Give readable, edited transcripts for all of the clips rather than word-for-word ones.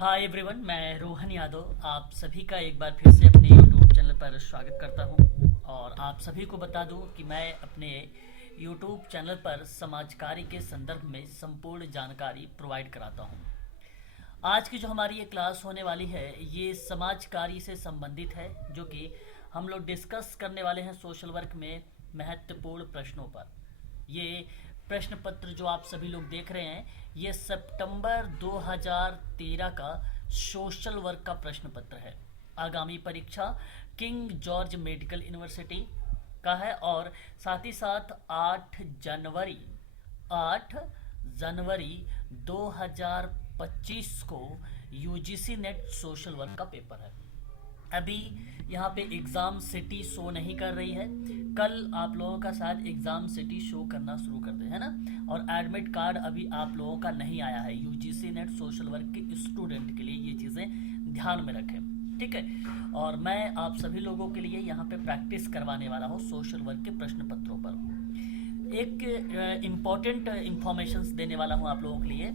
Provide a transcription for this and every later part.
Hi everyone, मैं रोहन यादव आप सभी का एक बार फिर से अपने यूट्यूब चैनल पर स्वागत करता हूं। और आप सभी को बता दूं कि मैं अपने यूट्यूब चैनल पर समाजकारी के संदर्भ में संपूर्ण जानकारी प्रोवाइड कराता हूं। आज की जो हमारी ये क्लास होने वाली है ये समाजकारी से संबंधित है, जो कि हम लोग डिस्कस करने वाले हैं सोशल वर्क में महत्वपूर्ण प्रश्नों पर। ये प्रश्न पत्र जो आप सभी लोग देख रहे हैं ये सितंबर 2013 का सोशल वर्क का प्रश्न पत्र है। आगामी परीक्षा किंग जॉर्ज मेडिकल यूनिवर्सिटी का है और साथ ही साथ 8 जनवरी 2025 को यूजीसी नेट सोशल वर्क का पेपर है। अभी यहाँ पे एग्ज़ाम सिटी शो नहीं कर रही है। कल आप लोगों का शायद एग्ज़ाम सिटी शो करना शुरू कर दे, है ना। और एडमिट कार्ड अभी आप लोगों का नहीं आया है। यूजीसी नेट सोशल वर्क के स्टूडेंट के लिए ये चीज़ें ध्यान में रखें, ठीक है। और मैं आप सभी लोगों के लिए यहाँ पे प्रैक्टिस करवाने वाला हूँ सोशल वर्क के प्रश्न पत्रों पर। एक इम्पॉर्टेंट इंफॉर्मेशन देने वाला हूँ आप लोगों के लिए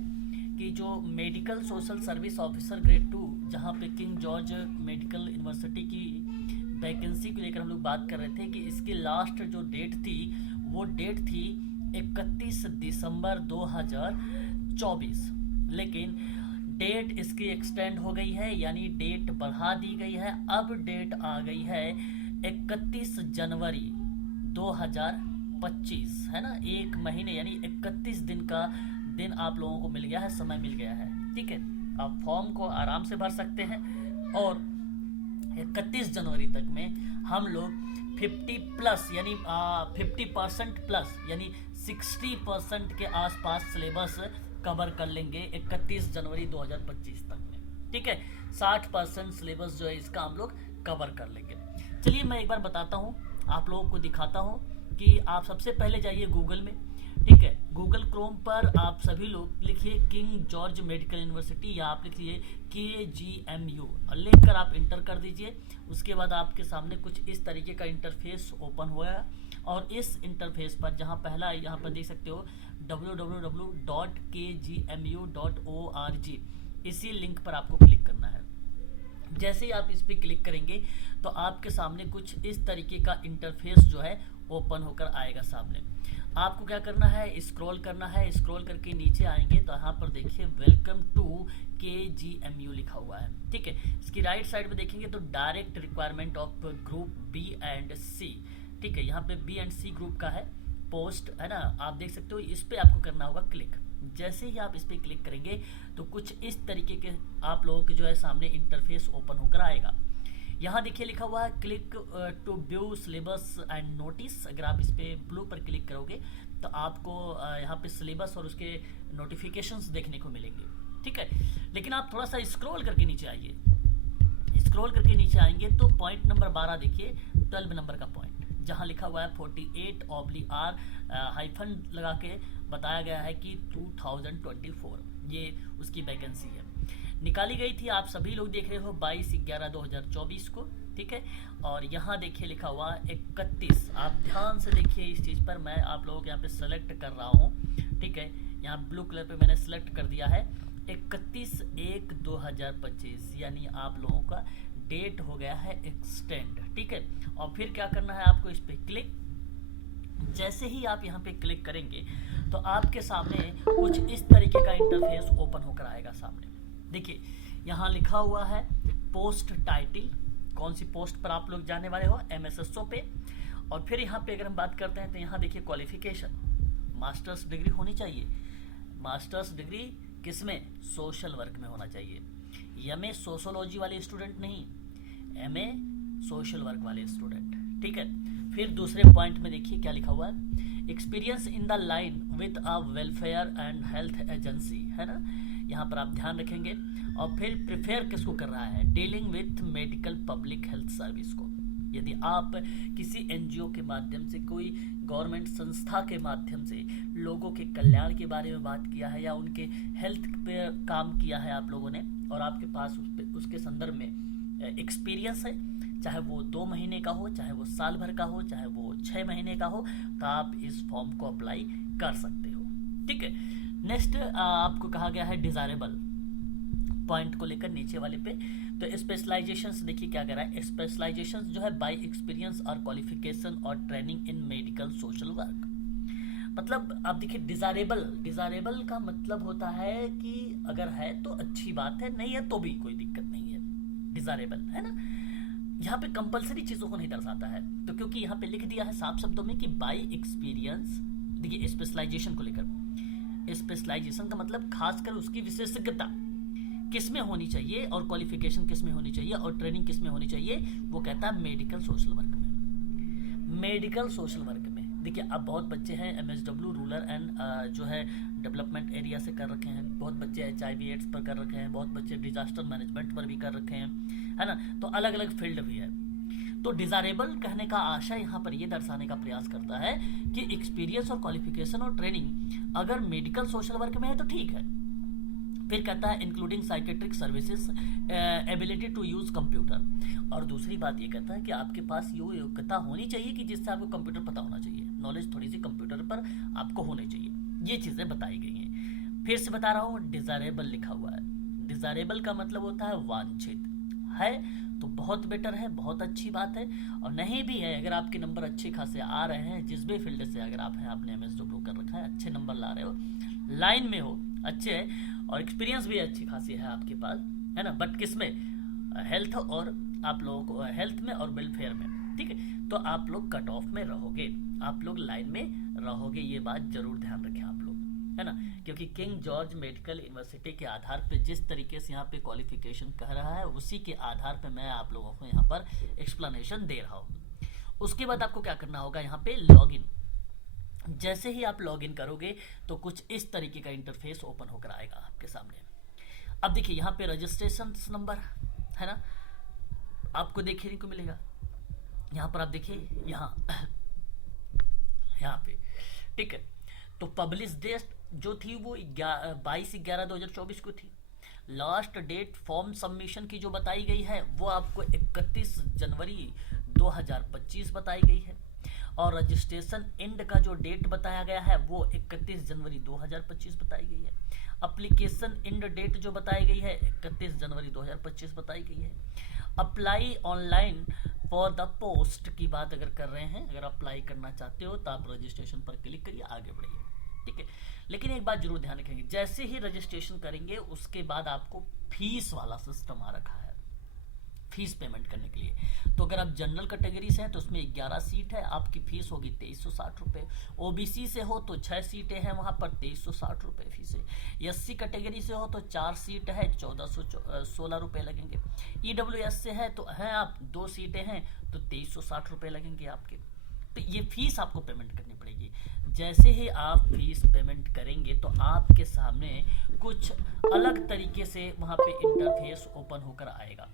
कि जो medical social service officer grade 2 जहाँ पे किंग जॉर्ज मेडिकल यूनिवर्सिटी की वैकेंसी को लेकर हम लोग बात कर रहे थे कि इसकी लास्ट जो डेट थी वो डेट थी 31 दिसंबर 2024, लेकिन डेट इसकी एक्सटेंड हो गई है, यानी डेट बढ़ा दी गई है। अब डेट आ गई है 31 जनवरी 2025, है ना। एक महीने यानी 31 दिन का दिन आप लोगों को मिल गया है, समय मिल गया है, ठीक है। आप फॉर्म को आराम से भर सकते हैं और 31 जनवरी तक में हम लोग 50+ यानी 50% प्लस यानी 60% के आसपास सिलेबस कवर कर लेंगे 31 जनवरी 2025 तक में, ठीक है। 60% सिलेबस जो है इसका हम लोग कवर कर लेंगे। चलिए मैं एक बार बताता हूँ, आप लोगों को दिखाता हूँ कि आप सबसे पहले जाइए गूगल में, ठीक है। गूगल क्रोम पर आप सभी लोग लिखिए किंग जॉर्ज मेडिकल यूनिवर्सिटी या आप लिखिए KGMU और लिखकर आप इंटर कर दीजिए। उसके बाद आपके सामने कुछ इस तरीके का इंटरफेस ओपन हुआ और इस इंटरफेस पर जहां पहला यहाँ पर देख सकते हो www.kgmu.org, इसी लिंक पर आपको क्लिक करना है। जैसे ही आप इस पर क्लिक करेंगे तो आपके सामने कुछ इस तरीके का इंटरफेस जो है ओपन होकर आएगा सामने। आपको क्या करना है, स्क्रॉल करना है। स्क्रॉल करके नीचे आएंगे तो यहाँ पर देखिए वेलकम टू KGMU लिखा हुआ है, ठीक है। इसकी राइट साइड में देखेंगे तो direct requirement of group B and C, ठीक है। यहाँ पे B एंड C ग्रुप का है पोस्ट, है ना। आप देख सकते हो, इस पे आपको करना होगा क्लिक। जैसे ही आप इस पे क्लिक करेंगे तो कुछ इस तरीके के आप लोगों के जो है सामने इंटरफेस ओपन होकर आएगा। यहाँ देखिए लिखा हुआ है click to view syllabus and notice. अगर आप इस पे ब्लू पर क्लिक करोगे तो आपको यहाँ पे सिलेबस और उसके नोटिफिकेशंस देखने को मिलेंगे, ठीक है। लेकिन आप थोड़ा सा स्क्रॉल करके नीचे आइए। स्क्रॉल करके नीचे आएंगे तो पॉइंट नंबर 12 देखिए, 12 नंबर का पॉइंट जहाँ लिखा हुआ है 48/R हाइफन लगा के बताया गया है कि 2024 ये उसकी वैकेंसी है। निकाली गई थी, आप सभी लोग देख रहे हो 22/11/2024 को, ठीक है। और यहाँ देखिए लिखा हुआ 31। आप ध्यान से देखिए इस चीज़ पर, मैं आप लोगों को यहाँ पे सेलेक्ट कर रहा हूँ, ठीक है। यहाँ ब्लू कलर पे मैंने सेलेक्ट कर दिया है 31/1/2025, यानी आप लोगों का डेट हो गया है एक्सटेंड, ठीक है। और फिर क्या करना है आपको, इस पर क्लिक। जैसे ही आप यहाँ पे क्लिक करेंगे तो आपके सामने कुछ इस तरीके का इंटरफेस ओपन होकर आएगा सामने। देखिए यहाँ लिखा हुआ है पोस्ट टाइटल, कौन सी पोस्ट पर आप लोग जाने वाले हो, MSSO पे। और फिर यहाँ पे अगर हम बात करते हैं तो यहाँ देखिए क्वालिफिकेशन, मास्टर्स डिग्री होनी चाहिए। मास्टर्स डिग्री किसमें, सोशल वर्क में होना चाहिए। MA सोशोलॉजी वाले स्टूडेंट नहीं, MA सोशल वर्क वाले स्टूडेंट, ठीक है। फिर दूसरे पॉइंट में देखिए क्या लिखा हुआ है, experience in the line with a welfare and health agency, है ना। यहाँ पर आप ध्यान रखेंगे। और फिर प्रिफेयर किसको कर रहा है, dealing with medical public health service को। यदि आप किसी NGO के माध्यम से, कोई गवर्नमेंट संस्था के माध्यम से लोगों के कल्याण के बारे में बात किया है या उनके हेल्थ पे काम किया है आप लोगों ने, और आपके पास उसके संदर्भ में एक्सपीरियंस है, चाहे वो 2 महीने का हो, चाहे वो साल भर का हो, चाहे वो 6 महीने का हो, तो आप इस फॉर्म को अप्लाई कर सकते हो, ठीक है। नेक्स्ट आपको कहा गया है डिजायरेबल पॉइंट को लेकर नीचे वाले पे। तो स्पेशलाइजेशंस देखिए क्या कर रहा है, स्पेशलाइजेशंस जो है बाय एक्सपीरियंस और क्वालिफिकेशन और training in medical social work. मतलब आप देखिए डिजायरेबल का मतलब होता है कि अगर है तो अच्छी बात है, नहीं है तो भी कोई दिक्कत नहीं है, डिजायरेबल है ना। यहाँ पे कंपलसरी चीजों को नहीं दर्शाता है, तो क्योंकि यहाँ पे लिख दिया है साफ शब्दों में कि बाय एक्सपीरियंस। देखिए स्पेशलाइजेशन को लेकर, स्पेशलाइजेशन का मतलब खासकर उसकी विशेषज्ञता किस में होनी चाहिए और क्वालिफिकेशन किस में होनी चाहिए और ट्रेनिंग किस में होनी चाहिए, वो कहता है मेडिकल सोशल वर्क में। मेडिकल सोशल वर्क में देखिए अब बहुत बच्चे हैं एमएसडब्ल्यू रूरल एंड जो है डेवलपमेंट एरिया से कर रखे हैं, बहुत बच्चे एचआईवी एड्स पर कर रखे हैं, बहुत बच्चे डिजास्टर मैनेजमेंट पर भी कर रखे हैं, है ना। तो अलग अलग फील्ड भी है। तो डिजायरेबल कहने का आशय यहाँ पर ये दर्शाने का प्रयास करता है कि एक्सपीरियंस और क्वालिफिकेशन और ट्रेनिंग अगर मेडिकल सोशल वर्क में है तो ठीक है। फिर कहता है including psychiatric services, ability to use computer. और दूसरी बात ये कहता है कि आपके पास ये योग्यता होनी चाहिए कि जिससे आपको कंप्यूटर पता होना चाहिए, नॉलेज थोड़ी सी कंप्यूटर पर आपको होनी चाहिए। ये चीजें बताई गई हैं। फिर से बता रहा हूँ, डिजायरेबल लिखा हुआ है। डिजायरेबल का मतलब होता है वांछित है तो बहुत बेटर है, बहुत अच्छी बात है। और नहीं भी है, अगर आपके नंबर अच्छे खासे आ रहे हैं, जिस भी फील्ड से अगर आप हैं, आपने एमएसडब्ल्यू कर रखा है, अच्छे नंबर ला रहे हो, लाइन में हो, अच्छे है और एक्सपीरियंस भी अच्छी खासी है आपके पास, है ना। बट किस में, हेल्थ और आप लोगों को हेल्थ में और वेलफेयर में, ठीक है, तो आप लोग कट ऑफ में रहोगे, आप लोग लाइन में रहोगे। ये बात जरूर ध्यान रखें आप लोग, है ना। क्योंकि किंग जॉर्ज मेडिकल यूनिवर्सिटी के आधार पे जिस तरीके से यहाँ पे क्वालिफिकेशन कह रहा है, उसी के आधार पे मैं आप लोगों को यहाँ पर एक्सप्लेनेशन दे रहा हूँ। उसके बाद आपको क्या करना होगा, यहाँ पे लॉगिन। जैसे ही आप लॉगिन करोगे तो कुछ इस तरीके का इंटरफेस ओपन होकर आएगा आपके सामने। अब देखिए यहाँ पे रजिस्ट्रेशन नंबर है ना, आपको देखने को मिलेगा। यहाँ पर आप देखिए, यहाँ पे ठीक है। तो पब्लिश डेट जो थी वो 22/11/2024 को थी। लास्ट डेट फॉर्म सबमिशन की जो बताई गई है वो आपको 31 जनवरी 2025 बताई गई है। और रजिस्ट्रेशन एंड का जो डेट बताया गया है वो 31 जनवरी 2025 बताई गई है। एप्लीकेशन एंड डेट जो बताई गई है 31 जनवरी 2025 बताई गई है। Apply online for the post की बात अगर कर रहे हैं, अगर अप्लाई करना चाहते हो तो आप रजिस्ट्रेशन पर क्लिक करिए, आगे बढ़िए, ठीक है। लेकिन एक बात जरूर ध्यान रखेंगे, जैसे ही रजिस्ट्रेशन करेंगे उसके बाद आपको फीस वाला सिस्टम आ रखा है, फीस पेमेंट करने के लिए। तो अगर आप जनरल कैटेगरी से हैं तो उसमें 11 सीट है, आपकी फीस होगी 2360 रुपये। ओबीसी से हो तो 6 सीटें हैं, वहाँ पर 2360 रुपये फीस है। एससी कैटेगरी से हो तो 4 सीट है, 1416 रुपये लगेंगे। ईडब्ल्यूएस से है तो हैं आप 2 सीटें हैं तो 2360 रुपये लगेंगे आपके। तो ये फीस आपको पेमेंट करनी पड़ेगी। जैसे ही आप फीस पेमेंट करेंगे तो आपके सामने कुछ अलग तरीके से वहाँ पे इंटरफेस ओपन होकर आएगा।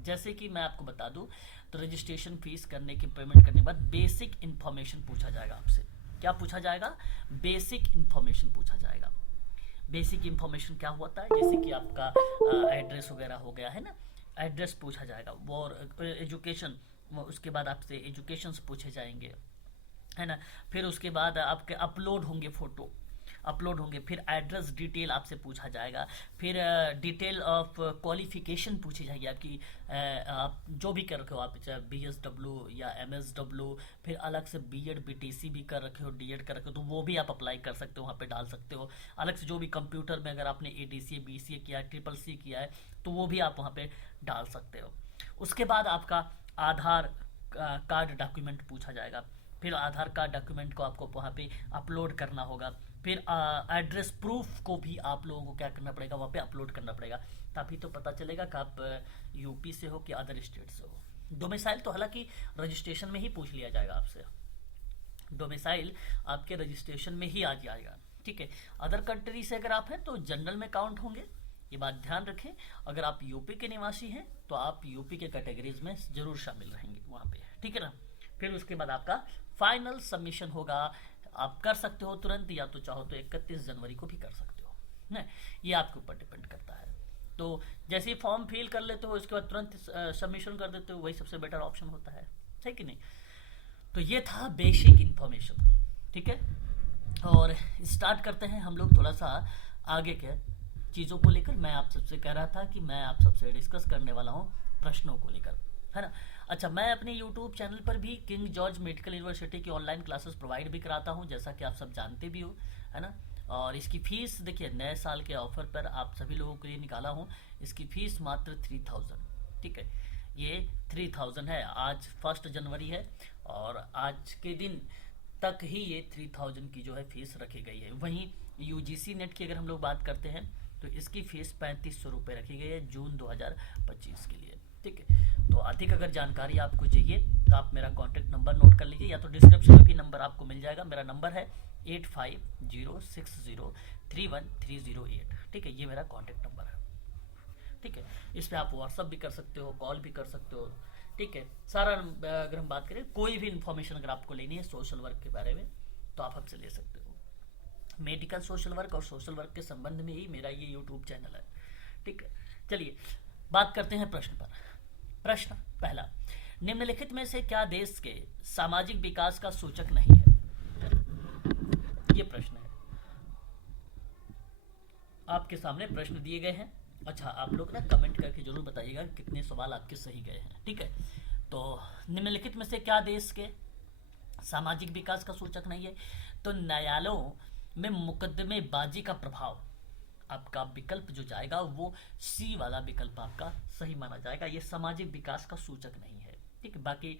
जैसे कि मैं आपको बता दूं, तो रजिस्ट्रेशन फीस करने की पेमेंट करने के बाद बेसिक इन्फॉर्मेशन पूछा जाएगा आपसे। क्या पूछा जाएगा? बेसिक इन्फॉर्मेशन पूछा जाएगा। बेसिक इन्फॉर्मेशन क्या होता है? जैसे कि आपका एड्रेस वगैरह हो गया है ना, एड्रेस पूछा जाएगा। और एजुकेशन, उसके बाद आपसे एजुकेशन पूछे जाएंगे, है ना। फिर उसके बाद आपके अपलोड होंगे, फोटो अपलोड होंगे। फिर एड्रेस डिटेल आपसे पूछा जाएगा। फिर डिटेल ऑफ क्वालिफिकेशन पूछी जाएगी आपकी, आप जो भी कर रखे हो, आप चाहे BSW या MSW, फिर अलग से B.Ed BTC भी कर रखे हो, D.Ed कर रखे हो, तो वो भी आप अप्लाई कर सकते हो, वहाँ पे डाल सकते हो। अलग से जो भी कंप्यूटर में अगर आपने ADCA BCA किया है, CCC किया है, तो वो भी आप वहाँ पे डाल सकते हो। उसके बाद आपका आधार कार्ड डॉक्यूमेंट पूछा जाएगा। फिर आधार कार्ड डॉक्यूमेंट को आपको वहाँ पे अपलोड करना होगा। फिर एड्रेस प्रूफ को भी आप लोगों को क्या करना पड़ेगा, वहाँ पे अपलोड करना पड़ेगा, तभी तो पता चलेगा कि आप यूपी से हो कि अदर स्टेट से हो। डोमिसाइल तो हालांकि रजिस्ट्रेशन में ही पूछ लिया जाएगा आपसे, डोमिसाइल आपके रजिस्ट्रेशन में ही आ जाएगा, ठीक है। अदर कंट्री से अगर आप हैं तो जनरल में काउंट होंगे, ये बात ध्यान रखें। अगर आप यूपी के निवासी हैं तो आप यूपी के कैटेगरीज में जरूर शामिल रहेंगे वहाँ पे, ठीक है ना। फिर उसके बाद आपका फाइनल सबमिशन होगा। आप कर सकते हो तुरंत, या तो चाहो तो 31 जनवरी को भी कर सकते हो ना, ये आपके ऊपर डिपेंड करता है। तो जैसे ही फॉर्म फिल कर लेते हो उसके बाद तुरंत सबमिशन कर देते हो, वही सबसे बेटर ऑप्शन होता है कि नहीं। तो ये था बेसिक इंफॉर्मेशन, ठीक है। और स्टार्ट करते हैं हम लोग थोड़ा सा आगे के चीज़ों को लेकर मैं आप सबसे कह रहा था कि मैं आप सबसे डिस्कस करने वाला हूँ प्रश्नों को लेकर, है ना। अच्छा, मैं अपने यूट्यूब चैनल पर भी किंग जॉर्ज मेडिकल यूनिवर्सिटी की ऑनलाइन क्लासेस प्रोवाइड भी कराता हूँ, जैसा कि आप सब जानते भी हो, है ना। और इसकी फीस देखिए, नए साल के ऑफर पर आप सभी लोगों के लिए निकाला हूँ। इसकी फीस मात्र 3000, ठीक है। ये 3000 है। आज 1 जनवरी है और आज के दिन तक ही ये 3000 की जो है फीस रखी गई है। वहीं यूजीसी नेट की अगर हम लोग बात करते हैं तो इसकी फीस 3500 रुपये रखी गई है जून 2025 के लिए, ठीक है। तो अधिक अगर जानकारी आपको चाहिए तो आप मेरा कॉन्टैक्ट नंबर नोट कर लीजिए, या तो डिस्क्रिप्शन में भी नंबर आपको मिल जाएगा। मेरा नंबर है 8506031308, ठीक है। ये मेरा कॉन्टैक्ट नंबर है, ठीक है। इस पर आप व्हाट्सअप भी कर सकते हो, कॉल भी कर सकते हो, ठीक है। सारा अगर हम बात करें, कोई भी इन्फॉर्मेशन अगर आपको लेनी है सोशल वर्क के बारे में तो आप हमसे ले सकते हो। मेडिकल सोशल वर्क और सोशल वर्क के संबंध में ही मेरा ये यूट्यूब चैनल है, ठीक है। चलिए बात करते हैं प्रश्न पर। प्रश्न पहला, निम्नलिखित में से क्या देश के सामाजिक विकास का सूचक नहीं है? ये प्रश्न है, आपके सामने प्रश्न दिए गए हैं। अच्छा, आप लोग ना कमेंट करके जरूर बताइएगा कितने सवाल आपके सही गए हैं, ठीक है। तो निम्नलिखित में से क्या देश के सामाजिक विकास का सूचक नहीं है? तो न्यायालयों में मुकदमेबाजी का प्रभाव, आपका विकल्प जो जाएगा वो सी वाला विकल्प आपका सही माना जाएगा। ये सामाजिक विकास का सूचक नहीं है, ठीक है। बाकी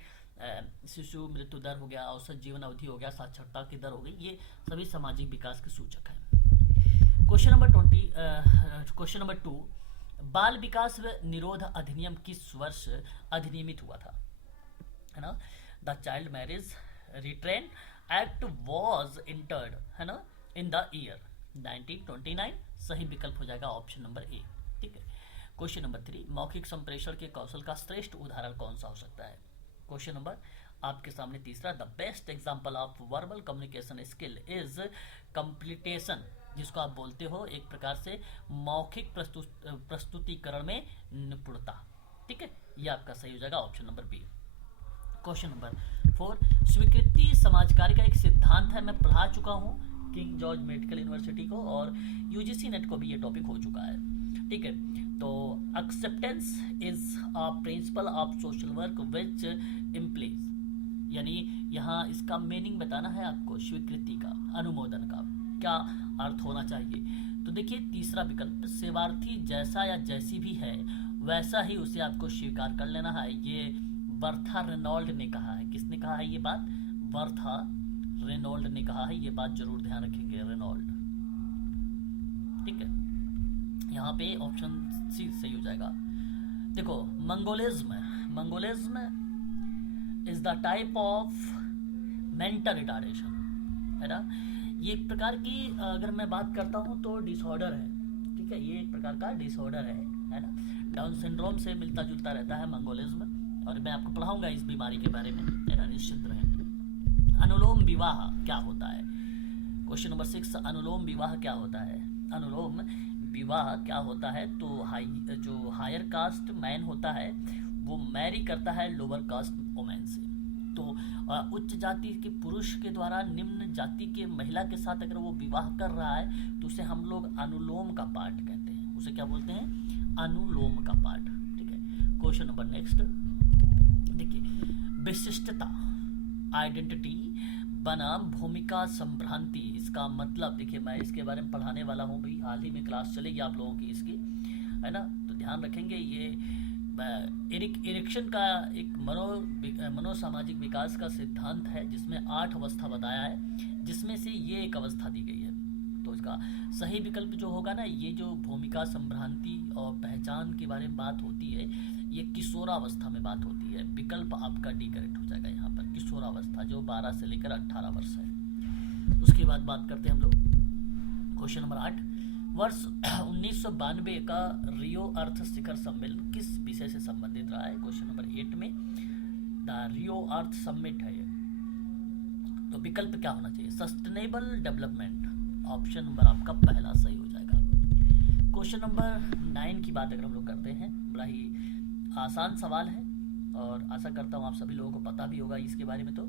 शिशु मृत्यु दर हो गया, औसत जीवन अवधि हो गया, साक्षरता की दर हो गई, ये सभी सामाजिक विकास के सूचक हैं। क्वेश्चन नंबर 2, बाल विकास निरोध अधिनियम किस वर्ष अधिनियमित हुआ था? है ना। The child marriage retrain act was entered, है ना, इन द ईयर 1929। सही विकल्प हो जाएगा ऑप्शन नंबर ए, ठीक है। क्वेश्चन नंबर 3, मौखिक संप्रेषण के कौशल का श्रेष्ठ उदाहरण कौन सा हो सकता है? क्वेश्चन नंबर आपके सामने तीसरा, the best example of verbal communication skill is completion, जिसको आप बोलते हो एक प्रकार से मौखिक प्रस्तुतिकरण में निपुणता, ठीक है। ये आपका सही हो जाएगा option number B. Question number 4, स्वीकृति समाज कार्य का एक सिद्धांत है। मैं पढ़ा चुका हूँ किंग जॉर्ज मेडिकल यूनिवर्सिटी को, और यूजीसी नेट को भी ये टॉपिक हो चुका है, ठीक है। तो acceptance is a principle of social work which implies, यानी यहाँ इसका मीनिंग बताना है आपको, स्वीकृति का, अनुमोदन का क्या अर्थ होना चाहिए। तो देखिए तीसरा विकल्प, सेवार्थी जैसा या जैसी भी है वैसा ही उसे आपको स्वीकार कर लेना है। ये बर्था रेनॉल्ड ने कहा है। किसने कहा है ये बात? बर्था रेनॉल्ड ने कहा है ये बात, जरूर ध्यान रखेंगे, रेनॉल्ड, ठीक है। यहाँ पे ऑप्शन सी सही हो जाएगा। देखो, mongolism is the type of mental retardation, है ना। ये एक प्रकार की, अगर मैं बात करता हूँ तो डिसऑर्डर है, ठीक है। ये एक प्रकार का डिसऑर्डर है ना। डाउन सिंड्रोम से मिलता जुलता रहता है मंगोलिज्म, और मैं आपको पढ़ाऊंगा इस बीमारी के बारे में, मेरा निश्चित रहे। अनुलोम विवाह क्या होता है? क्वेश्चन नंबर 6, अनुलोम विवाह क्या होता है? अनुलोम विवाह क्या होता है? तो जो हायर कास्ट मैन होता है वो मैरी करता है लोअर कास्ट वुमेन से। तो उच्च जाति के पुरुष के द्वारा निम्न जाति के महिला के साथ अगर वो विवाह कर रहा है तो उसे हम लोग अनुलोम का पाठ कहते हैं। उसे क्या बोलते हैं? अनुलोम का पाठ, ठीक है। क्वेश्चन नंबर नेक्स्ट देखिए, विशिष्टता, आइडेंटिटी बनाम भूमिका संभ्रांति, इसका मतलब देखिए मैं इसके बारे में पढ़ाने वाला हूँ भाई, हाल ही में क्लास चलेगी आप लोगों की इसकी, है ना। तो ध्यान रखेंगे, ये एरिक्सन का एक मनोसामाजिक विकास का सिद्धांत है जिसमें 8 अवस्था बताया है, जिसमें से ये एक अवस्था दी गई है। तो इसका सही विकल्प जो होगा ना, ये जो भूमिका संभ्रांति और पहचान के बारे में बात होती है, ये किशोरावस्था में बात होती है। विकल्प आपका डी करेक्ट हो जाएगा यहाँ पर, किशोरावस्था जो 12 से लेकर 18 वर्ष है। उसके बाद बात करते हैं हम लोग क्वेश्चन नंबर 8, वर्ष 1992 का रियो अर्थ शिखर सम्मेलन किस विषय से संबंधित रहा है? क्वेश्चन नंबर 8 में द रियो अर्थ समिट है। तो विकल्प क्या होना चाहिए? सस्टेनेबल डेवलपमेंट, ऑप्शन नंबर आपका पहला सही हो जाएगा। क्वेश्चन नंबर 9 की बात अगर हम लोग करते हैं, बड़ा ही आसान सवाल है और आशा करता हूँ आप सभी लोगों को पता भी होगा इसके बारे में। तो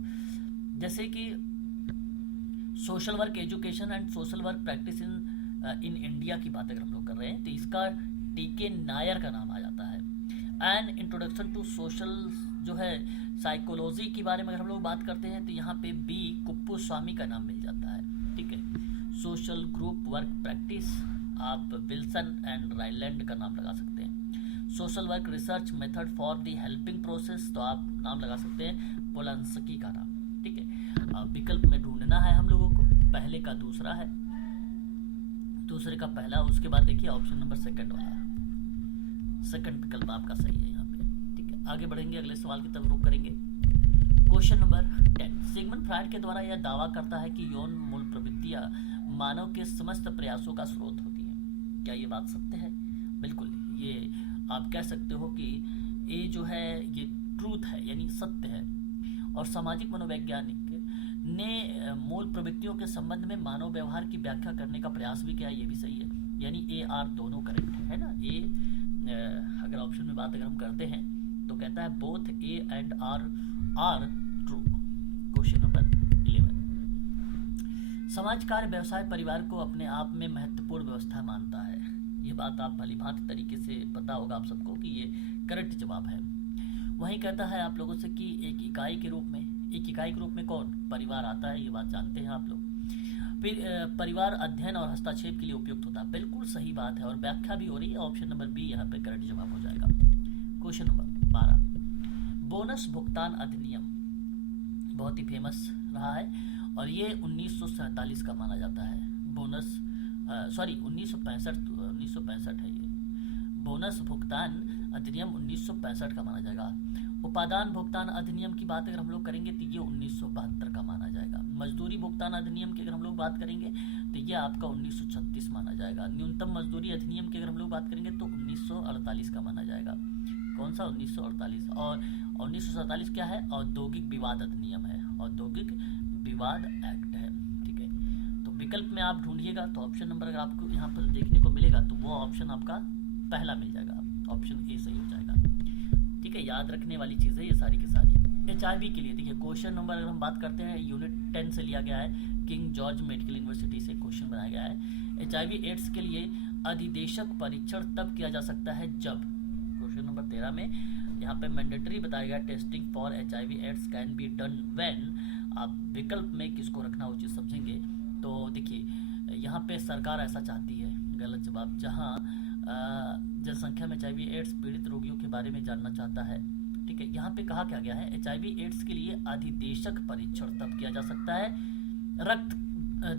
जैसे कि social work education and social work practice in in India की बात अगर हम लोग कर रहे हैं तो इसका टीके नायर का नाम आ जाता है। एंड इंट्रोडक्शन टू सोशल जो है साइकोलॉजी के बारे में अगर हम लोग बात करते हैं तो यहाँ पे बी कुप्पुस्वामी का नाम मिल जाता है। ठीक है, सोशल ग्रुप वर्क प्रैक्टिस आप विल्सन एंड राइलैंड का नाम लगा सकते हैं। Social work research method for the helping process तो आप नाम लगा सकते हैं पोलांस्की का नाम। ठीक है, विकल्प में ढूंढना है हम लोगों को, पहले का दूसरा है, दूसरे का पहला, उसके बाद देखिए ऑप्शन नंबर सेकंड वाला, सेकंड विकल्प आपका सही है यहाँ पे। ठीक है, आगे बढ़ेंगे, अगले सवाल की तरफ रुख करेंगे। क्वेश्चन नंबर 10, सिगमंड फ्रायड के द्वारा यह दावा करता है कि यौन मूल प्रवृत्तियां मानव के समस्त प्रयासों का स्रोत होती हैं। क्या ये बात सत्य है? बिल्कुल, ये आप कह सकते हो कि ये जो है ये ट्रूथ है, यानी सत्य है। और सामाजिक मनोवैज्ञानिक ने मूल प्रवृत्तियों के संबंध में मानव व्यवहार की व्याख्या करने का प्रयास भी किया, ये भी सही है, यानी ए आर दोनों करेक्ट है ना। ए अगर ऑप्शन में बात अगर हम करते हैं तो कहता है both A and R are true. Question number 11, समाज कार्य व्यवसाय परिवार को अपने आप में महत्वपूर्ण व्यवस्था मानता है। ये बात आप भलीभांति तरीके से पता होगा आप सबको कि ये करेक्ट जवाब है। वहीं कहता है आप लोगों से कि एक इकाई के रूप में कौन? परिवार आता है, ये बात जानते हैं आप लोग। फिर परिवार अध्ययन और हस्तक्षेप के लिए उपयुक्त होता है, बिल्कुल सही बात है, और व्याख्या भी हो रही है। ऑप्शन नंबर बी यहाँ पे करेक्ट जवाब हो जाएगा। क्वेश्चन नंबर 12, बोनस भुगतान अधिनियम बहुत ही फेमस रहा है और ये 1947 का माना जाता है। बोनस 1965 है ये। बोनस भुगतान अधिनियम 1965 का माना जाएगा। उपादान भुगतान अधिनियम की बात अगर हम लोग करेंगे तो ये 1972 का माना जाएगा। मजदूरी भुगतान अधिनियम की अगर हम लोग बात करेंगे तो ये आपका 1936 माना जाएगा। न्यूनतम मजदूरी अधिनियम की अगर हम लोग बात करेंगे तो 1948 का माना जाएगा। कौन सा? 1948। और 1947 क्या है? औद्योगिक विवाद अधिनियम है, औद्योगिक विवाद एक्ट है। ठीक है, तो विकल्प में आप ढूंढिएगा तो ऑप्शन नंबर अगर आपको यहाँ पर देखने को मिलेगा तो वो ऑप्शन आपका पहला मिल जाएगा, ऑप्शन ए सही हो जाएगा। ठीक है, याद रखने वाली चीज़ है ये सारी की सारी। HIV के लिए देखिए क्वेश्चन नंबर अगर हम बात करते हैं यूनिट 10 से लिया गया है, किंग जॉर्ज मेडिकल यूनिवर्सिटी से क्वेश्चन बनाया गया है। HIV एड्स के लिए अधिदेशक परीक्षण तब किया जा सकता है जब, क्वेश्चन नंबर 13 में यहाँ पे मैंडेटरी बताया गया testing for HIV AIDS can be done when. आप विकल्प में किसको रखना उचित समझेंगे तो देखिए यहाँ पे सरकार ऐसा चाहती है, गलत जवाब। जहाँ जनसंख्या में HIV एड्स पीड़ित रोगियों के बारे में जानना चाहता है। ठीक है, यहाँ पे कहा क्या गया है, HIV एड्स के लिए अधिदेशक परीक्षण तब किया जा सकता है रक्त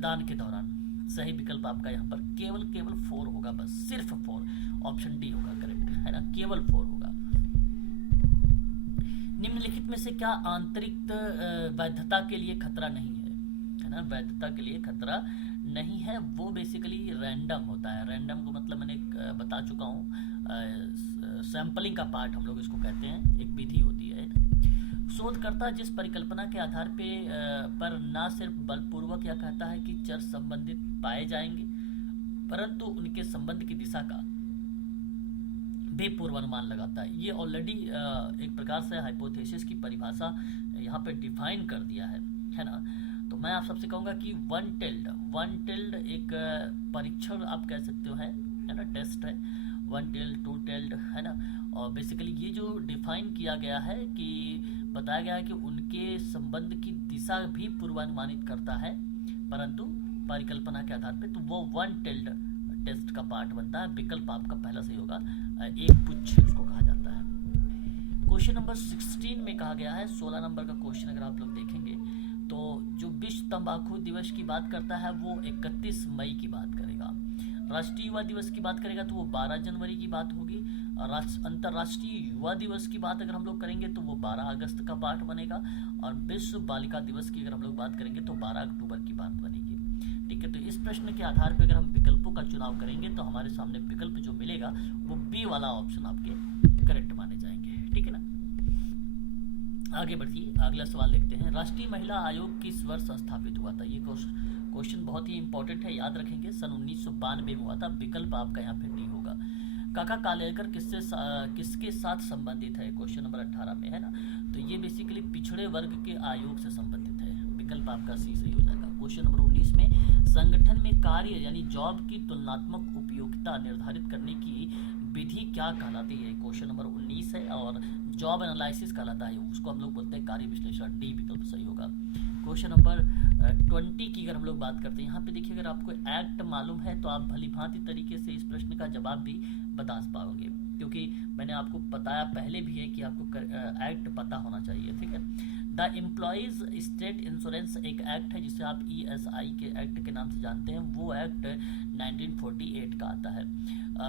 दान के दौरान। सही विकल्प आपका यहाँ पर केवल 4 होगा, बस सिर्फ 4, ऑप्शन डी होगा करेक्ट, है ना, केवल 4 होगा। निम्नलिखित में से क्या आंतरिक वैधता के लिए खतरा नहीं है ना, वैधता के लिए खतरा नहीं है, वो बेसिकली रैंडम होता है। रैंडम को मतलब मैंने बता चुका हूँ, सैंपलिंग का पार्ट हम लोग इसको कहते हैं, एक विधि होती है। शोधकर्ता जिस परिकल्पना के आधार पर न सिर्फ बलपूर्वक यह कहता है कि चर संबंधित पाए जाएंगे परंतु उनके संबंध की दिशा का भी पूर्वानुमान लगाता है। ये ऑलरेडी एक प्रकार से हाइपोथेसिस की परिभाषा यहाँ पे डिफाइन कर दिया है ना। तो मैं आप सबसे कहूँगा कि वन टेल्ड एक परीक्षण आप कह सकते हो, है ना, टेस्ट है, वन टेल्ड, टू टेल्ड, है ना। और बेसिकली ये जो डिफाइन किया गया है कि बताया गया है कि उनके संबंध की दिशा भी पूर्वानुमानित करता है परंतु परिकल्पना के आधार पे, तो वो वन टेल्ड टेस्ट का पार्ट बनता है। विकल्प आपका पहला सही होगा, एक पुच्छ इसको कहा जाता है। क्वेश्चन नंबर 16 में कहा गया है, 16 नंबर का क्वेश्चन अगर आप लोग देखेंगे तो जो विश्व तंबाकू दिवस की बात करता है वो 31 मई की बात करेगा। राष्ट्रीय युवा दिवस की बात करेगा तो वो 12 जनवरी की बात होगी। अंतर्राष्ट्रीय युवा दिवस की बात अगर हम लोग करेंगे तो वो 12 अगस्त का पार्ट बनेगा। और विश्व बालिका दिवस की अगर हम लोग बात करेंगे तो 12 अक्टूबर की बात बनेगी। ठीक है, तो इस प्रश्न के आधार पर अगर हम विकल्पों का चुनाव करेंगे तो हमारे सामने विकल्प जो मिलेगा वो बी वाला ऑप्शन आपके करेक्ट माने जाएंगे। ठीक है ना, आगे बढ़िए, अगला सवाल देखते हैं। राष्ट्रीय महिला आयोग किस वर्ष स्थापित हुआ था? ये क्वेश्चन बहुत ही इंपॉर्टेंट है, याद रखेंगे। सन 1992 में हुआ था। विकल्प आपका यहाँ पे डी होगा। काका कालेलकर किसके साथ संबंधित है? क्वेश्चन नंबर 18 में, है ना। तो ये बेसिकली पिछड़े वर्ग के आयोग से संबंधित है। विकल्प आपका सी सही हो जाएगा। क्वेश्चन नंबर 19 में संगठन में कार्य यानी जॉब की तुलनात्मक उपयोगिता निर्धारित करने की विधि क्या कहलाती है। क्वेश्चन नंबर 19 है और जॉब एनालिसिस कहलाता है, उसको हम लोग बोलते हैं कार्य विश्लेषण। डी विकल्प सही होगा। क्वेश्चन नंबर 20 की अगर हम लोग बात करते हैं, यहाँ पे देखिए अगर आपको एक्ट मालूम है तो आप भली भांति तरीके से इस प्रश्न का जवाब भी बता पाओगे, क्योंकि मैंने आपको बताया पहले भी है कि आपको एक्ट पता होना चाहिए। ठीक है, द एम्प्लॉयज स्टेट इंश्योरेंस एक एक्ट है जिसे आप ESI के एक्ट के नाम से जानते हैं, वो एक्ट 1948 का आता है।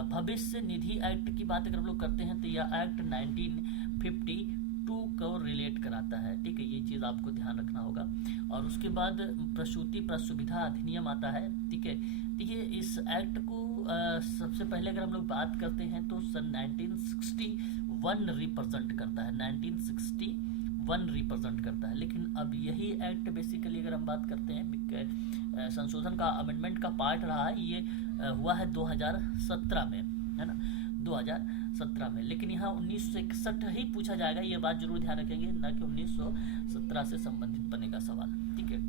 भविष्य निधि एक्ट की बात अगर हम लोग करते हैं तो यह एक्ट 1952 को रिलेट कराता है। ठीक है, ये चीज़ आपको ध्यान रखना होगा। और उसके बाद प्रसूति प्रसुविधा अधिनियम आता है। ठीक है, देखिए इस एक्ट को सबसे पहले अगर हम लोग बात करते हैं तो सन 1961 रिप्रेजेंट करता है, 1961 रिप्रेजेंट करता है। लेकिन अब यही एक्ट बेसिकली अगर हम बात करते हैं संशोधन का अमेंडमेंट का पार्ट रहा है, ये हुआ है 2017 में, है ना, 2017 में। लेकिन यहाँ 1961 ही पूछा जाएगा, ये बात जरूर ध्यान रखेंगे, ना कि 1917 से संबंधित बनेगा सवाल। ठीक है,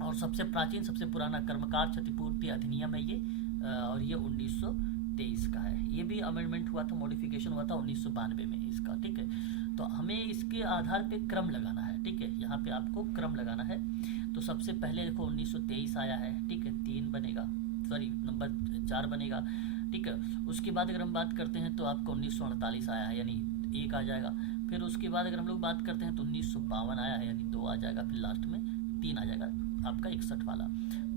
और सबसे प्राचीन सबसे पुराना कर्मकार क्षतिपूर्ति अधिनियम है ये, और ये 1923 का है। ये भी अमेंडमेंट हुआ था, मॉडिफिकेशन हुआ था 1992 में इसका। ठीक है, तो हमें इसके आधार पे क्रम लगाना है। ठीक है, यहाँ पे आपको क्रम लगाना है। तो सबसे पहले देखो 1923 आया है। ठीक है, 3 बनेगा, सॉरी नंबर 4 बनेगा। ठीक है, उसके बाद अगर हम बात करते हैं तो आपका 1948 आया है, यानी 1 आ जाएगा। फिर उसके बाद अगर हम लोग बात करते हैं तो 1952 आया है, यानी 2 आ जाएगा। फिर लास्ट में 3 आ जाएगा आपका 61 वाला।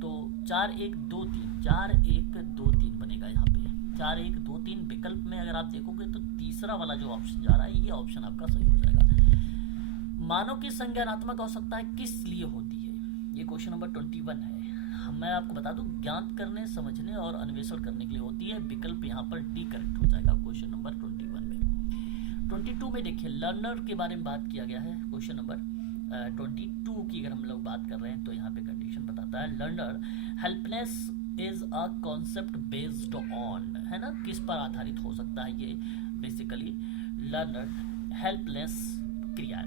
तो 4 1 2 3 4 1 2 3 बनेगा यहाँ पे। 4 1 2 3 विकल्प में अगर आप देखोगे तो तीसरा वाला जो ऑप्शन जा रहा है, ये ऑप्शन आपका सही हो जाएगा। मानव की संज्ञानात्मक आवश्यकता किस लिए होती है, ये क्वेश्चन नंबर 21 है। मैं आपको बता दूं, ज्ञात करने, समझने और अन्वेषण करने के लिए होती है। विकल्प यहाँ पर डी करेक्ट हो जाएगा क्वेश्चन नंबर 21 में। 22 में देखिए लर्नर के बारे में बात किया गया है। क्वेश्चन नंबर 22 की अगर हम लोग बात कर रहे हैं तो यहाँ पे कंडीशन बताता है learner helpless is a concept based on, है ना, किस पर आधारित हो सकता है ये बेसिकली लर्नर हेल्पलेस क्रिया।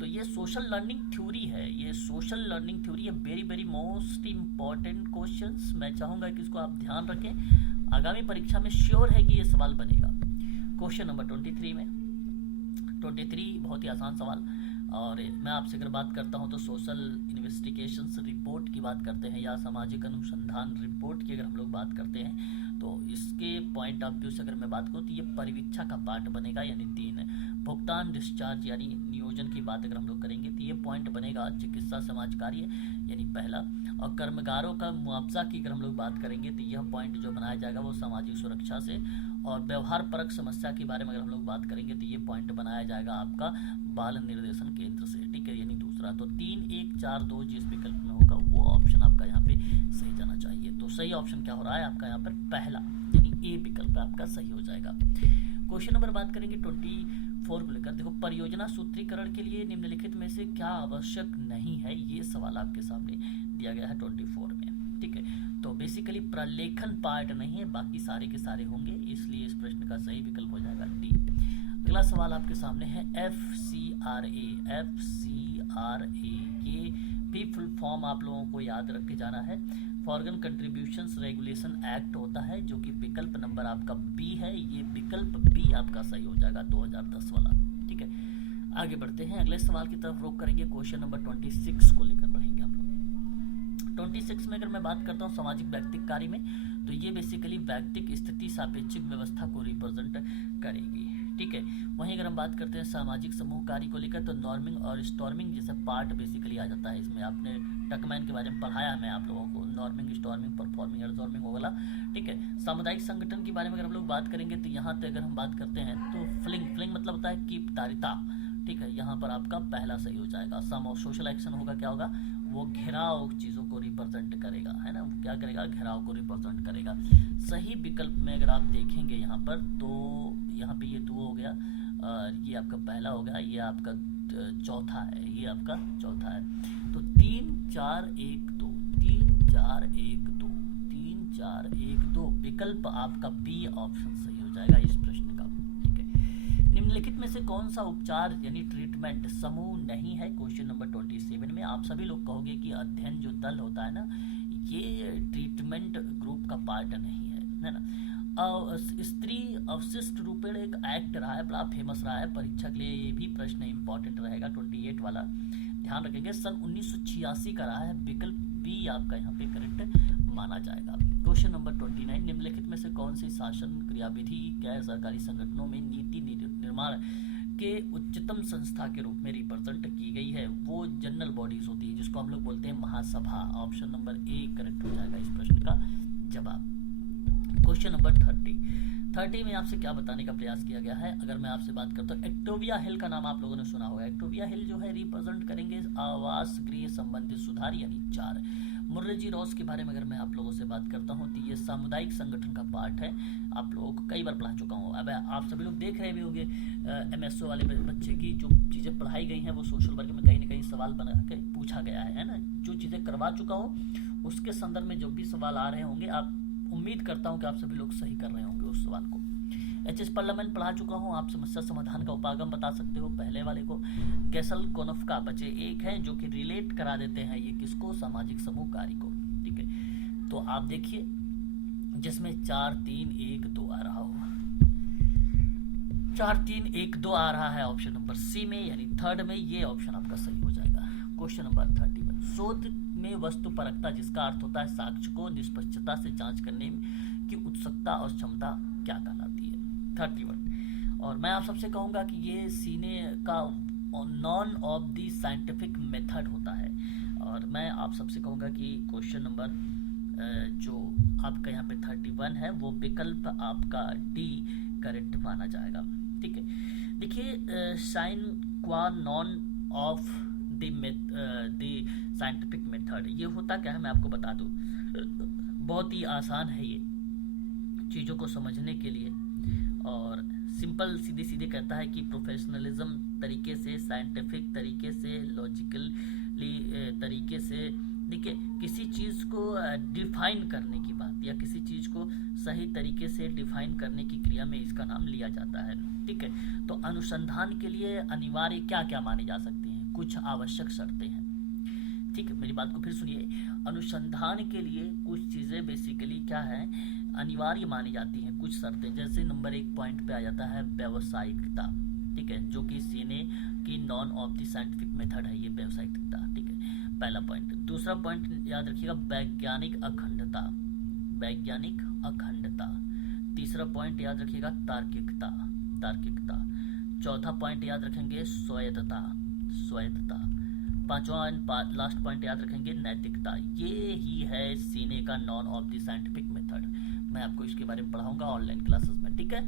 तो ये सोशल लर्निंग थ्योरी है, ये सोशल लर्निंग थ्योरी है। Very very most important questions, मैं चाहूँगा कि इसको आप ध्यान रखें, आगामी परीक्षा में श्योर है कि ये सवाल बनेगा। क्वेश्चन नंबर 23 में, 23 बहुत ही आसान सवाल। और मैं आपसे अगर बात करता हूं तो सोशल इन्वेस्टिगेशंस रिपोर्ट की बात करते हैं या सामाजिक अनुसंधान रिपोर्ट की अगर हम लोग बात करते हैं तो इसके पॉइंट ऑफ व्यू से अगर मैं बात करूं तो ये परिवीक्षा का पार्ट बनेगा, यानी 3। भुगतान डिस्चार्ज यानी नियोजन की बात अगर हम लोग करेंगे तो ये पॉइंट बनेगा चिकित्सा समाज कार्य, यानी पहला। और कर्मगारों का मुआवजा की अगर हम लोग बात करेंगे तो यह पॉइंट जो बनाया जाएगा वो सामाजिक सुरक्षा से। और व्यवहार परक समस्या के बारे में अगर हम लोग बात करेंगे तो ये पॉइंट बनाया जाएगा आपका बाल निर्देशन केंद्र से। ठीक है, यानी दूसरा। तो 3 1 4 2 जिस विकल्प में होगा वो ऑप्शन आपका यहाँ पे सही जाना चाहिए। तो सही ऑप्शन क्या हो रहा है आपका यहाँ पर पहला, यानी ए विकल्प आपका सही हो जाएगा। क्वेश्चन नंबर बात करेंगे 24 को लेकर। देखो परियोजना सूत्रीकरण के लिए निम्नलिखित में से क्या आवश्यक नहीं है, ये सवाल आपके सामने दिया गया है 24 में। ठीक है, तो बेसिकली प्रलेखन पार्ट नहीं है, बाकी सारे के सारे होंगे, इसलिए इस प्रश्न का सही विकल्प हो जाएगा डी। अगला सवाल आपके सामने है FCRA। FCRA ये भी फुल फॉर्म आप लोगों को याद रख के जाना है। फॉरेन कंट्रीब्यूशंस रेगुलेशन एक्ट होता है, जो कि विकल्प नंबर आपका बी है। ये विकल्प बी आपका सही हो जाएगा 2010 वाला। ठीक है, आगे बढ़ते हैं, अगले सवाल की तरफ रुख करेंगे। क्वेश्चन नंबर 26 को लेकर बढ़ेंगे हम लोग। 26 में अगर मैं बात करता हूँ सामाजिक व्यक्तिक कार्य में, तो ये बेसिकली व्यक्तिक स्थिति सापेक्षिक व्यवस्था को रिप्रेजेंट करेगी। ठीक है, वहीं अगर हम बात करते हैं सामाजिक समूह कार्य को लेकर तो नॉर्मिंग और स्टॉर्मिंग जैसा पार्ट बेसिकली आ जाता है इसमें। आपने टकमैन के बारे में पढ़ाया मैं आप लोगों को, नॉर्मिंग, स्टॉर्मिंग, परफॉर्मिंग, एब्जॉर्मिंग वाला। ठीक है, सामुदायिक संगठन के बारे में अगर हम लोग बात करेंगे तो यहाँ तक अगर हम बात करते हैं तो फ्लिंग मतलब होता है कीपतारिता। ठीक है, यहाँ पर आपका पहला सही हो जाएगा। सम और सोशल एक्शन होगा, क्या होगा, वो घेराव चीज़ों को रिप्रेजेंट करेगा, है ना, वो क्या करेगा, घेराव को रिप्रेजेंट करेगा। सही विकल्प में अगर आप देखेंगे यहाँ पर तो यहाँ पे ये 2 हो गया, ये आपका पहला हो गया, ये आपका चौथा है, ये आपका चौथा है। तो 3 4 1 2 3 4 1 2 3 4 1 2 विकल्प आपका बी ऑप्शन सही हो जाएगा इस प्रश्न का। ठीक है, निम्नलिखित में से कौन सा उपचार यानी ट्रीटमेंट समूह नहीं है? क्वेश्चन नंबर 27 में आप सभी लोग कहोगे कि अध्ययन जो दल होता है ना, ये ट्रीटमेंट ग्रुप का पार्ट नहीं है ना। स्त्री अवशिष्ट रूपेण एक एक्ट रहा है, बड़ा फेमस रहा है, परीक्षा के लिए ये भी प्रश्न इंपॉर्टेंट रहेगा 28 वाला, ध्यान रखेंगे। सन 1986 का रहा है, विकल्प बी आपका यहाँ पे करेक्ट माना जाएगा। क्वेश्चन नंबर 29, निम्नलिखित में से कौन सी शासन क्रियाविधि गैर सरकारी संगठनों में नीति निर्माण के उच्चतम संस्था के रूप में रिप्रेजेंट की गई है? वो जनरल बॉडीज होती है जिसको हम लोग बोलते हैं महासभा। ऑप्शन नंबर ए करेक्ट हो जाएगा इस प्रश्न का जवाब। क्वेश्चन नंबर 30 में आपसे क्या बताने का प्रयास किया गया है? अगर मैं आपसे बात करता हूँ, एक्टोविया हिल का नाम आप लोगों ने सुना होगा। एक्टोविया हिल जो है रिप्रेजेंट करेंगे आवास गृह संबंधित सुधार यानी 4। मुर्रेजी रॉस के बारे में अगर मैं आप लोगों से बात करता हूँ तो ये सामुदायिक संगठन का पार्ट है, आप लोगों को कई बार पढ़ा चुका हूँ। अब आप सभी लोग देख रहे भी होंगे MSO वाले बच्चे की जो चीज़ें पढ़ाई गई हैं वो सोशल वर्क में कहीं ना कहीं सवाल बना के पूछा गया है ना। जो चीज़ें करवा चुका हूँ उसके संदर्भ में जो भी सवाल आ रहे होंगे, आप उम्मीद करता हूँ कि आप सभी लोग सही कर रहे होंगे उस सवाल को। HS पार्लियामेंट पढ़ा चुका हूँ, आप समस्या समाधान का उपागम बता सकते हो पहले वाले को। गैसल कोनफ का बचे एक है जो कि रिलेट करा देते हैं ये किसको? सामाजिक समूह कार्य को, ठीक है। तो आप देखिए जिसमें 4 3 1 2 आ रहा होगा, 4 3 1 2 आ रहा है ऑप्शन नंबर सी में, यानी थर्ड में ये ऑप्शन आपका सही हो जाएगा। क्वेश्चन नंबर 31, शोध में वस्तुपरकता जिसका अर्थ होता है साक्ष्य को निष्पक्षता से जांच करने की उत्सुकता और क्षमता क्या कहलाती है? 31, और मैं आप सबसे कहूँगा कि ये सीने का none of the scientific method होता है, और मैं आप सबसे कहूँगा कि क्वेश्चन नंबर जो आपका यहाँ पे 31 है वो विकल्प आपका डी करेक्ट माना जाएगा, ठीक है। देखिए साइन क्वा none of the scientific method ये होता क्या है मैं आपको बता दूं, बहुत ही आसान है ये चीज़ों को समझने के लिए, और सिंपल सीधे सीधे कहता है कि प्रोफेशनलिज्म तरीके से, साइंटिफिक तरीके से, लॉजिकली तरीके से, देखिए किसी चीज़ को डिफाइन करने की बात या किसी चीज़ को सही तरीके से डिफाइन करने की क्रिया में इसका नाम लिया जाता है, ठीक है। तो अनुसंधान के लिए अनिवार्य क्या क्या मानी जा सकती हैं? कुछ आवश्यक शर्तें हैं, ठीक है। मेरी बात को फिर सुनिए, अनुसंधान के लिए कुछ चीज़ें बेसिकली क्या है अनिवार्य मानी जाती हैं, कुछ शर्तें, जैसे नंबर 1 पॉइंट पे आ जाता है व्यावसायिकता, ठीक है, जो कि सीने की none of the scientific method है ये व्यावसायिकता, ठीक है, पहला पॉइंट। दूसरा पॉइंट याद रखिएगा वैज्ञानिक अखंडता, वैज्ञानिक अखंडता। तीसरा पॉइंट याद रखिएगा तार्किकता, तार्किकता। चौथा पॉइंट याद रखेंगे स्वायत्तता, स्वायत्तता। पांचवा लास्ट पॉइंट याद रखेंगे नैतिकता। ये ही है सीने का none of the scientific method. मैं आपको इसके बारे में पढ़ाऊंगा ऑनलाइन क्लासेस में, ठीक है।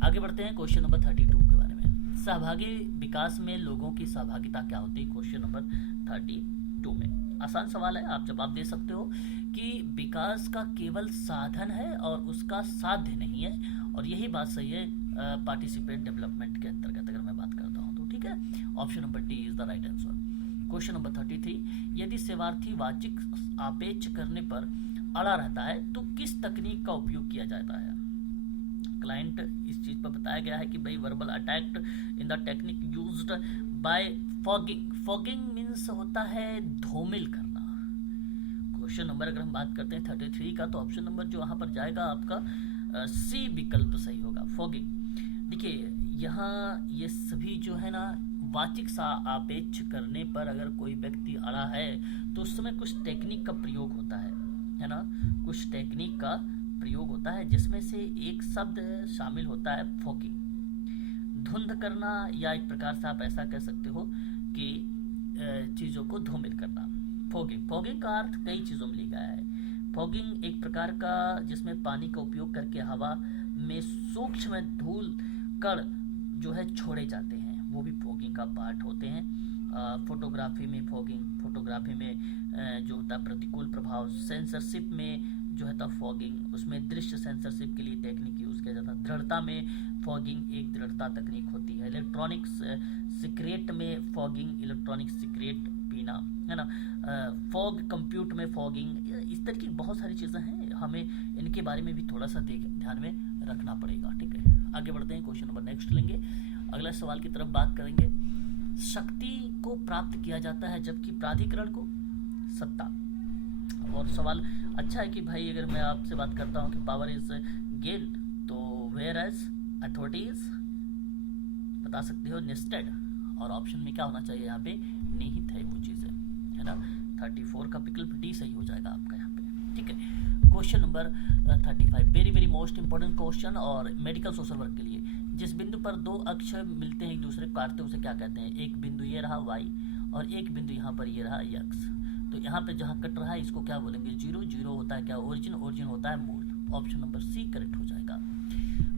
आगे बढ़ते हैं क्वेश्चन नंबर 32 के बारे में। सहभागी विकास में लोगों की सहभागिता क्या होती है? क्वेश्चन नंबर 32 में आसान सवाल है, आप जवाब दे सकते हो कि विकास का केवल साधन है और उसका साध्य नहीं है, और यही बात सही है पार्टिसिपेट डेवलपमेंट के अंतर्गत अगर मैं बात करता हूँ तो, ठीक है। Option number D is the right answer. Question number 33, यदि सेवार्थी वाचिक आपेक्ष करने पर अड़ा रहता है तो किस तकनीक का उपयोग किया जाता है? क्लाइंट इस चीज पर बताया गया है कि भाई verbal attack in the technique used by fogging. Fogging means होता है धूमिल करना। क्वेश्चन नंबर अगर हम बात करते हैं 33 का, तो ऑप्शन नंबर जो वहां पर जाएगा आपका सी विकल्प सही होगा, फॉगिंग। देखिए यहाँ ये सभी जो है ना वाचिक सापेक्ष करने पर अगर कोई व्यक्ति अड़ा है तो उस समय कुछ टेक्निक का प्रयोग होता है ना, कुछ टेक्निक का प्रयोग होता है जिसमें से एक शब्द शामिल होता है फॉगिंग, धुंध करना, या एक प्रकार से आप ऐसा कह सकते हो कि चीज़ों को धूमिल करना। फॉगिंग, फॉगिंग का अर्थ कई चीज़ों में लिखा है। फॉगिंग एक प्रकार का जिसमें पानी का उपयोग करके हवा में सूक्ष्म धूल कण जो है छोड़े जाते हैं, वो भी फॉगिंग का पार्ट होते हैं। फोटोग्राफी में फॉगिंग, फोटोग्राफी में जो होता है प्रतिकूल प्रभाव, सेंसरशिप में जो है फॉगिंग, उसमें दृश्य सेंसरशिप के लिए टेक्निक यूज किया जाता है। दृढ़ता में फॉगिंग एक दृढ़ता तकनीक होती है। इलेक्ट्रॉनिक्स सिक्रेट में फॉगिंग, इलेक्ट्रॉनिक सिक्रेट पीना, है ना। फॉग कंप्यूट में फॉगिंग, इस तरह की बहुत सारी चीज़ें हैं, हमें इनके बारे में भी थोड़ा सा ध्यान में रखना पड़ेगा, ठीक है। आगे बढ़ते हैं, क्वेश्चन नंबर नेक्स्ट लेंगे। अगला सवाल की तरफ बात करेंगे। शक्ति को प्राप्त किया जाता है जबकि प्राधिकरण को सत्ता। और सवाल अच्छा है कि भाई अगर मैं आपसे बात करता हूँ कि पावर इज गेन, तो वेयर एज अथॉरिटी इज, बता सकते हो, नेस्टेड। और ऑप्शन में क्या होना चाहिए यहाँ पे, निहित है वो चीज़ें, है ना। 34 का विकल्प डी सही हो जाएगा आपका यहाँ पे, ठीक है। Question number 35, very very most important question और मेडिकल सोशल वर्क के लिए। जिस बिंदु पर दो अक्ष मिलते हैं एक दूसरे को काटते हैं उसे क्या कहते हैं। एक बिंदु ये रहा y और एक बिंदु यहाँ पर ये रहा x। तो यहाँ पे जहाँ कट रहा है इसको क्या बोलेंगे, जीरो। जीरो होता है क्या, ओरिजिन। ओरिजिन होता है मूल। ऑप्शन नंबर सी करेक्ट हो जाएगा।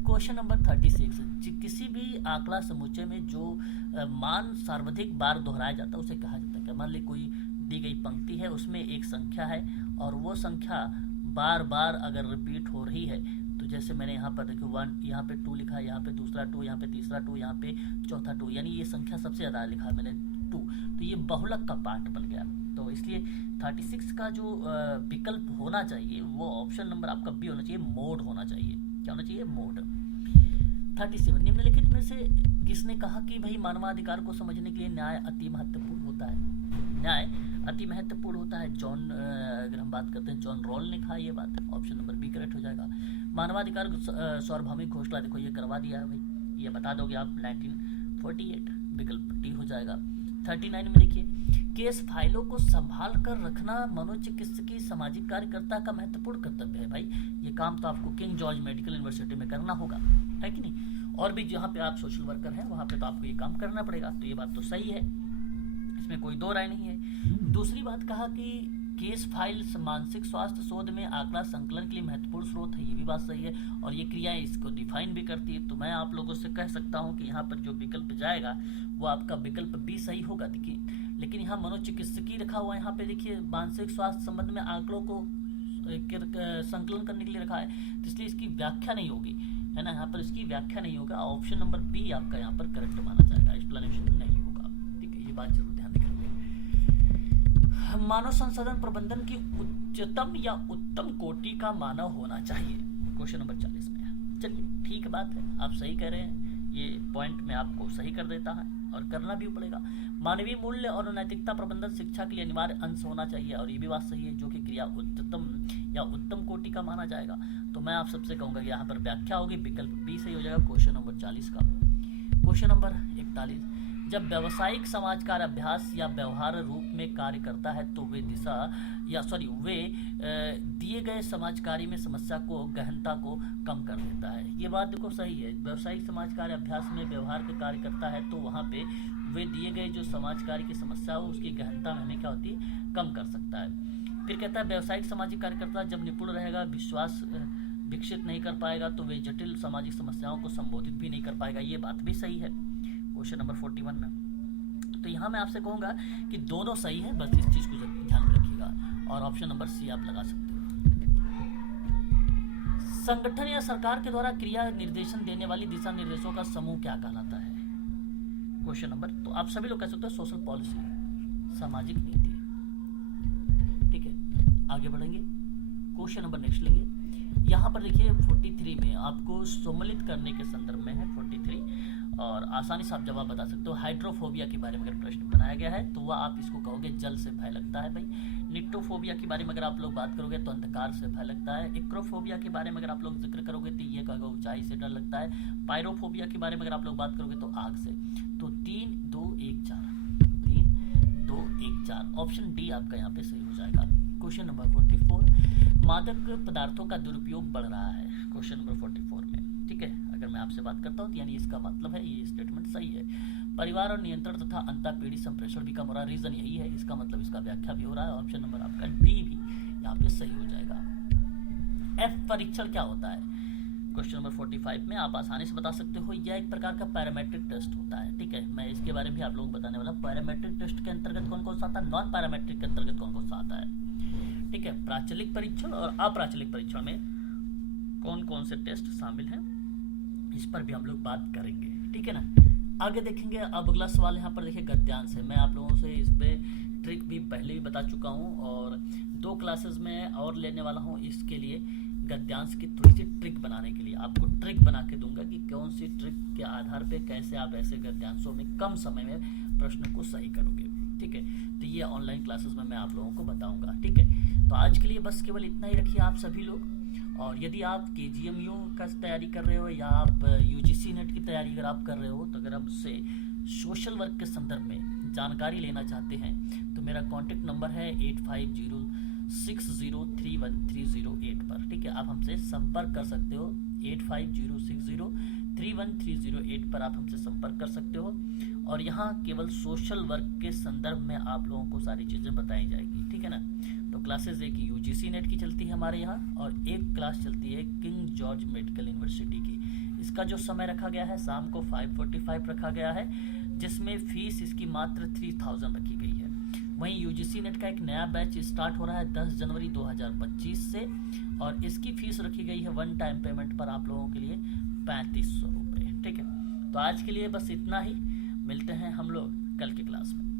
क्वेश्चन नंबर 36, किसी भी आंकड़ा समुच्चय में जो मान सर्वाधिक बार दोहराया जाता है उसे कहा जाता है क्या। मान ली कोई दी गई पंक्ति है, उसमें एक संख्या है और वो संख्या बार बार अगर रिपीट हो रही है, तो जैसे मैंने यहाँ पर देखो 1, यहाँ पे 2 लिखा है, यहाँ पे दूसरा 2, यहाँ पे तीसरा 2, यहाँ पे चौथा 2, यानी ये संख्या सबसे ज़्यादा लिखा है मैंने 2, तो ये बहुलक का पार्ट बन गया। तो इसलिए 36 का जो विकल्प होना चाहिए वो ऑप्शन नंबर आपका बी होना चाहिए, मोड होना चाहिए। क्या होना चाहिए, मोड। 37, निम्नलिखित में से किसने कहा कि भाई मानवाधिकार को समझने के लिए न्याय अति महत्वपूर्ण होता है। न्याय अति महत्वपूर्ण होता है, जॉन, अगर हम बात करते हैं जॉन रॉल ने कहा ये बात। ऑप्शन नंबर बी करेक्ट हो जाएगा। मानवाधिकार सार्वभौमिक घोषणा देखो ये करवा दिया है भाई, ये बता दोगे आप 1948, विकल्प डी हो जाएगा। 39 में देखिए, केस फाइलों को संभाल कर रखना मनोचिकित्सकीय सामाजिक कार्यकर्ता का महत्वपूर्ण कर्तव्य है। भाई ये काम तो आपको किंग जॉर्ज मेडिकल यूनिवर्सिटी में करना होगा, है कि नहीं। और भी जहाँ पे आप सोशल वर्कर हैं वहाँ पे तो आपको ये काम करना पड़ेगा। तो ये बात तो सही है, इसमें कोई दो राय नहीं है। दूसरी बात कहा कि केस फाइल मानसिक स्वास्थ्य शोध में आंकड़ा संकलन के लिए महत्वपूर्ण स्रोत है, ये भी बात सही है। और ये क्रियाएं इसको डिफाइन भी करती है। तो मैं आप लोगों से कह सकता हूँ कि यहाँ पर जो विकल्प जाएगा वो आपका विकल्प भी सही होगा। देखिए, लेकिन यहाँ मनोचिकित्सकीय रखा हुआ है, यहाँ पे देखिए मानसिक स्वास्थ्य संबंध में आंकड़ों को संकलन करने के लिए रखा है, तो इसलिए इसकी व्याख्या नहीं होगी, है ना। यहाँ पर इसकी व्याख्या नहीं होगा। ऑप्शन नंबर बी आपका यहाँ पर करेक्ट माना जाएगा, एक्सप्लेनेशन नहीं होगा, ठीक है। ये बात जरूर ध्यान रखेंगे। मानव संसाधन प्रबंधन की उच्चतम या उत्तम कोटि का मानव होना चाहिए, क्वेश्चन नंबर 40 में। चलिए ठीक बात है, आप सही कह रहे हैं, ये पॉइंट में आपको सही कर देता है और करना भी पड़ेगा। मानवीय मूल्य और नैतिकता प्रबंधन शिक्षा के लिए अनिवार्य अंश होना चाहिए, और ये भी बात सही है, जो कि क्रिया उच्चतम या उत्तम कोटि का माना जाएगा। तो मैं आप सबसे कहूंगा कि यहाँ पर व्याख्या होगी, विकल्प बी सही हो जाएगा क्वेश्चन नंबर 40 का। क्वेश्चन नंबर 41, जब व्यावसायिक समाजकार अभ्यास या व्यवहार रूप में कार्य करता है तो वे दिए गए समाजकारी में समस्या को गहनता को कम कर देता है। ये बात देखो सही है, व्यावसायिक समाजकारी अभ्यास में व्यवहार का कार्य करता है तो वहाँ पे वे दिए गए जो समाजकारी की समस्या हो उसकी गहनता में हमें क्या होती है, कम कर सकता है। फिर कहता है व्यावसायिक सामाजिक कार्यकर्ता जब निपुण रहेगा, विश्वास विकसित नहीं कर पाएगा तो वे जटिल सामाजिक समस्याओं को संबोधित भी नहीं कर पाएगा। ये बात भी सही है क्वेश्चन नंबर 41 में। तो यहाँ मैं आपसे कहूँगा कि दोनों सही है, बस इस चीज़ को ध्यान में रखिएगा। और ऑप्शन नंबर सी आप लगा सकते हो। संगठन या सरकार के द्वारा क्रिया निर्देशन देने वाली दिशा निर्देशों का समूह क्या कहलाता है, क्वेश्चन नंबर, तो आप सभी लोग कह सकते हो सोशल पॉलिसी, सामाजिक नीति, ठीक है। आगे बढ़ेंगे, क्वेश्चन नंबर नेक्स्ट लेंगे। यहाँ पर देखिए 43 में आपको सम्मिलित करने के संदर्भ में है 43, और आसानी से आप जवाब बता सकते हो। हाइड्रोफोबिया के बारे में अगर प्रश्न बनाया गया है तो वह आप इसको कहोगे जल से भय लगता है भाई। निट्रोफोबिया के बारे में अगर आप लोग बात करोगे तो अंधकार से भय लगता है। एक्रोफोबिया के बारे में अगर आप लोग जिक्र करोगे तो ये कहोगे ऊंचाई से डर लगता है। पायरोफोबिया के बारे में अगर आप लोग बात करोगे तो आग से। तो 3 2 1 4 3 2 1 4 ऑप्शन डी आपका यहाँ पे सही हो जाएगा। क्वेश्चन नंबर 44, मादक पदार्थों का दुरुपयोग बढ़ रहा है, क्वेश्चन नंबर 44 में, ठीक है। अगर मैं आपसे बात करता हूँ तो यानी इसका मतलब है ये स्टेटमेंट सही है। परिवार और नियंत्रण तथा अंतर पीढ़ी संप्रेषण भी कम हो रहा है, रीजन यही है, इसका मतलब इसका व्याख्या भी हो रहा है। ऑप्शन नंबर आपका डी भी यहाँ पे सही हो जाएगा। एफ परीक्षण क्या होता है, क्वेश्चन नंबर 45 में आप आसानी से बता सकते हो, यह एक प्रकार का पैरामेट्रिक टेस्ट होता है, ठीक है। मैं इसके बारे में भी आप लोगों को बताने वाला। पैरामेट्रिक टेस्ट के अंतर्गत कौन कौन सा आता है, नॉन पैरामेट्रिक के अंतर्गत कौन कौन सा आता है, ठीक है। प्राचलिक परीक्षण और अप्राचलिक परीक्षण में कौन कौन से टेस्ट शामिल हैं, इस पर भी हम लोग बात करेंगे, ठीक है ना। आगे देखेंगे। अब अगला सवाल यहाँ पर देखिए गद्यांश है। मैं आप लोगों से इस पे ट्रिक भी पहले भी बता चुका हूँ और 2 क्लासेस में और लेने वाला हूँ इसके लिए। गद्यांश की थोड़ी सी ट्रिक बनाने के लिए। आपको ट्रिक बना के दूंगा कि कौन सी ट्रिक के आधार पे कैसे आप ऐसे गद्यांशों में कम समय में प्रश्न को सही करोगे। ठीक है, तो ये ऑनलाइन क्लासेस में मैं आप लोगों को बताऊंगा। ठीक है, तो आज के लिए बस केवल इतना ही रखिए आप सभी लोग। और यदि आप KGMU का तैयारी कर रहे हो या आप UGC नेट की तैयारी अगर आप कर रहे हो, तो अगर आप उससे सोशल वर्क के संदर्भ में जानकारी लेना चाहते हैं तो मेरा कॉन्टेक्ट नंबर है 8506031308 पर। ठीक है, आप हमसे संपर्क कर सकते हो। 8506031308 पर आप हमसे संपर्क कर सकते हो। और यहाँ केवल सोशल वर्क के संदर्भ में आप लोगों को सारी चीज़ें बताई जाएगी। ठीक है ना। तो क्लासेस एक UGC नेट की चलती है हमारे यहाँ, और एक क्लास चलती है किंग जॉर्ज मेडिकल यूनिवर्सिटी की। इसका जो समय रखा गया है शाम को 5:45 रखा गया है, जिसमें फीस इसकी मात्र 3000 रखी गई है। वहीं UGC नेट का एक नया बैच स्टार्ट हो रहा है 10 जनवरी 2025 से, और इसकी फीस रखी गई है वन टाइम पेमेंट पर आप लोगों के लिए 3500 रुपये। ठीक है, तो आज के लिए बस इतना ही। मिलते हैं हम लोग कल की क्लास में।